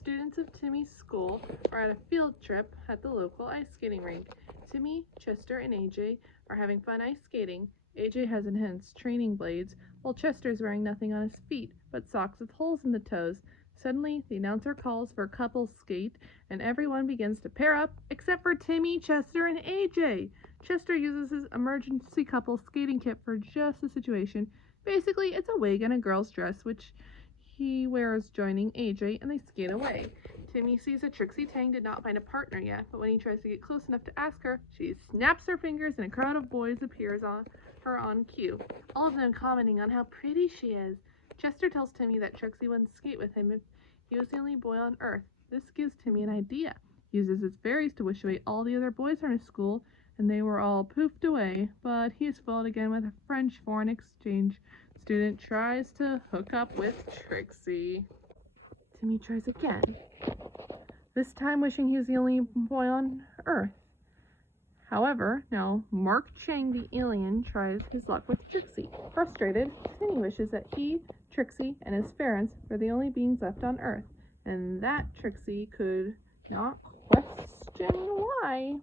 Students of Timmy's school are at a field trip at the local ice skating rink. Timmy, Chester, and AJ are having fun ice skating. AJ has enhanced training blades, while Chester's wearing nothing on his feet but socks with holes in the toes. Suddenly, the announcer calls for couples skate, and everyone begins to pair up except for Timmy, Chester, and AJ. Chester uses his emergency couple skating kit for just the situation. Basically, it's a wig and a girl's dress, which he wears joining AJ, and they skate away. Timmy sees that Trixie Tang did not find a partner yet, but when he tries to get close enough to ask her, she snaps her fingers and a crowd of boys appears on her on cue, all of them commenting on how pretty she is. Chester tells Timmy that Trixie wouldn't skate with him if he was the only boy on Earth. This gives Timmy an idea. He uses his fairies to wish away all the other boys from his school, and they were all poofed away, but he is fooled again with a French foreign exchange student tries to hook up with Trixie. Timmy tries again, this time wishing he was the only boy on Earth. However, now Mark Chang, the alien, tries his luck with Trixie. Frustrated, Timmy wishes that he, Trixie, and his parents were the only beings left on Earth, and that Trixie could not question why.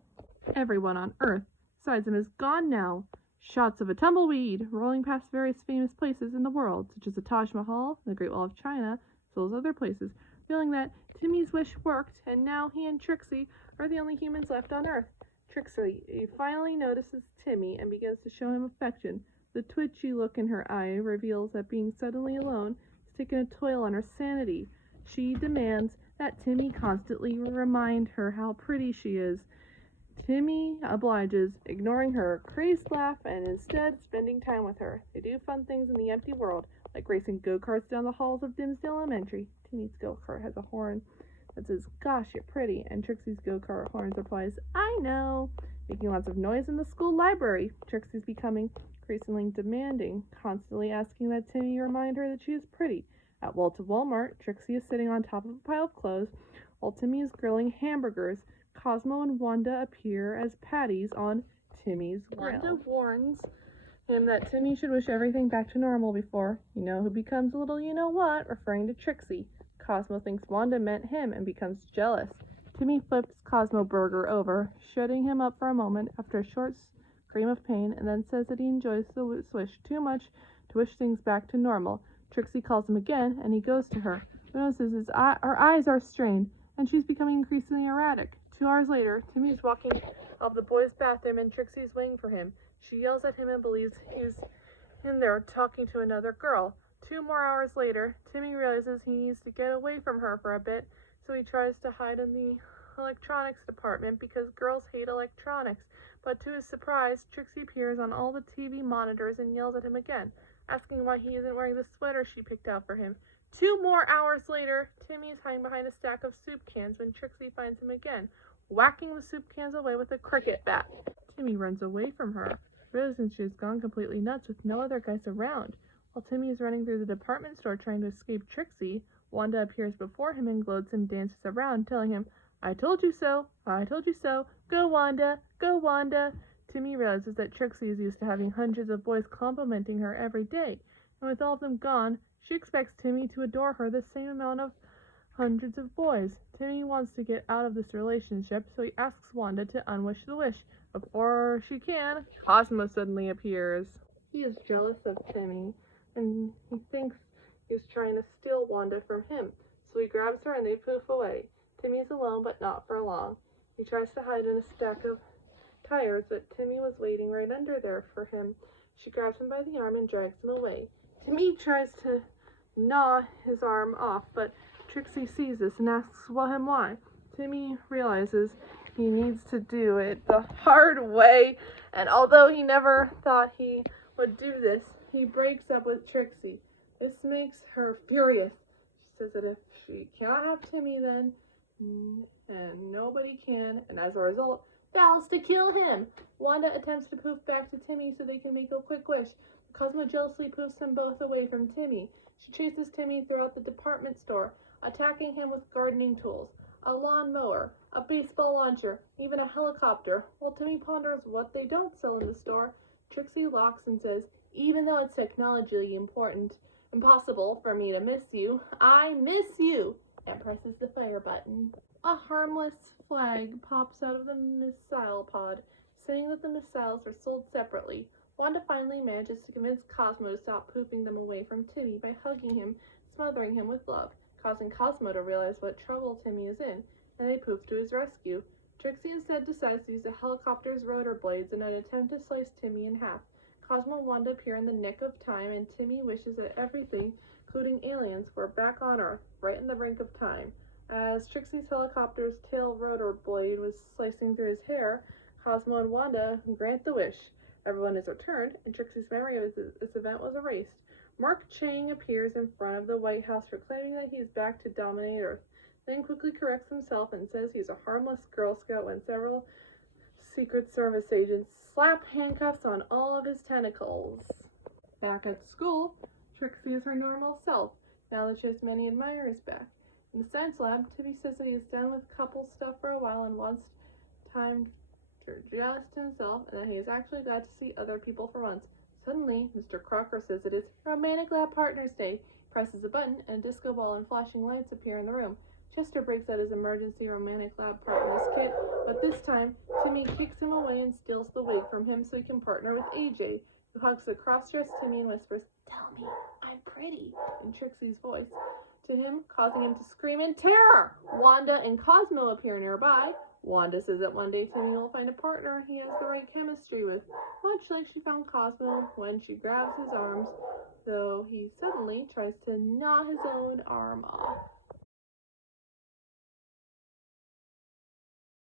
Everyone on Earth besides him is gone now. Shots of a tumbleweed rolling past various famous places in the world, such as the Taj Mahal, the Great Wall of China, as well as other places, feeling that Timmy's wish worked, and now he and Trixie are the only humans left on Earth. Trixie finally notices Timmy and begins to show him affection. The twitchy look in her eye reveals that being suddenly alone has taken a toll on her sanity. She demands that Timmy constantly remind her how pretty she is. Timmy obliges, ignoring her crazed laugh and instead spending time with her. They do fun things in the empty world, like racing go-karts down the halls of Dimsdale Elementary. Timmy's go-kart has a horn that says, "Gosh, you're pretty," and Trixie's go-kart horn replies, "I know." Making lots of noise in the school library. Trixie's becoming increasingly demanding, constantly asking that Timmy remind her that she is pretty. At Walmart, Trixie is sitting on top of a pile of clothes, while Timmy is grilling hamburgers. Cosmo and Wanda appear as patties on Timmy's grill. Wanda warns him that Timmy should wish everything back to normal before who becomes a little you-know-what, referring to Trixie. Cosmo thinks Wanda meant him and becomes jealous. Timmy flips Cosmo Burger over, shutting him up for a moment after a short scream of pain, and then says that he enjoys the wish too much to wish things back to normal. Trixie calls him again, and he goes to her. Notices her eyes are strained, and she's becoming increasingly erratic. 2 hours later, Timmy is walking out of the boys' bathroom and Trixie is waiting for him. She yells at him and believes he's in there talking to another girl. 2 more hours later, Timmy realizes he needs to get away from her for a bit, so he tries to hide in the electronics department because girls hate electronics. But to his surprise, Trixie appears on all the TV monitors and yells at him again, asking why he isn't wearing the sweater she picked out for him. 2 more hours later, Timmy is hiding behind a stack of soup cans when Trixie finds him again, whacking the soup cans away with a cricket bat. Timmy runs away from her, realizing she has gone completely nuts with no other guys around. While Timmy is running through the department store trying to escape Trixie, Wanda appears before him and gloats and dances around, telling him, "I told you so, I told you so, go Wanda, go Wanda." Timmy realizes that Trixie is used to having hundreds of boys complimenting her every day, and with all of them gone, she expects Timmy to adore her the same amount of hundreds of boys. Timmy wants to get out of this relationship, so he asks Wanda to unwish the wish. Before she can, Cosmo suddenly appears. He is jealous of Timmy, and he thinks he's trying to steal Wanda from him, so he grabs her and they poof away. Timmy's alone, but not for long. He tries to hide in a stack of tires, but Timmy was waiting right under there for him. She grabs him by the arm and drags him away. Timmy tries to gnaw his arm off, but Trixie sees this and asks him why. Timmy realizes he needs to do it the hard way, and although he never thought he would do this, he breaks up with Trixie. This makes her furious. She says that if she cannot have Timmy, then and nobody can, and as a result, vows to kill him. Wanda attempts to poof back to Timmy so they can make a quick wish. Cosmo jealously poofs them both away from Timmy. She chases Timmy throughout the department store, attacking him with gardening tools, a lawnmower, a baseball launcher, even a helicopter. While Timmy ponders what they don't sell in the store, Trixie locks and says, "Even though it's technologically impossible for me to miss you, I miss you." and presses the fire button. A harmless flag pops out of the missile pod, saying that the missiles are sold separately. Wanda finally manages to convince Cosmo to stop pooping them away from Timmy by hugging him, smothering him with love, causing Cosmo to realize what trouble Timmy is in, and they poof to his rescue. Trixie instead decides to use the helicopter's rotor blades in an attempt to slice Timmy in half. Cosmo and Wanda appear in the nick of time, and Timmy wishes that everything, including aliens, were back on Earth, right in the brink of time. As Trixie's helicopter's tail rotor blade was slicing through his hair, Cosmo and Wanda grant the wish. Everyone is returned, and Trixie's memory of this event was erased. Mark Chang appears in front of the White House proclaiming that he is back to dominate Earth, then quickly corrects himself and says he's a harmless Girl Scout when several Secret Service agents slap handcuffs on all of his tentacles. Back at school, Trixie is her normal self, now that she has many admirers back. In the science lab, Timmy says that he is done with couple stuff for a while and wants time to adjust himself, and that he is actually glad to see other people for once. Suddenly, Mr. Crocker says it is Romantic Lab Partners Day, presses a button, and a disco ball and flashing lights appear in the room. Chester breaks out his emergency Romantic Lab Partners kit, but this time, Timmy kicks him away and steals the wig from him so he can partner with AJ, who hugs the cross-dressed Timmy and whispers, "Tell me, I'm pretty," in Trixie's voice to him, causing him to scream in terror. Wanda and Cosmo appear nearby. Wanda says that one day Timmy will find a partner he has the right chemistry with, much like she found Cosmo when she grabs his arms, though he suddenly tries to gnaw his own arm off.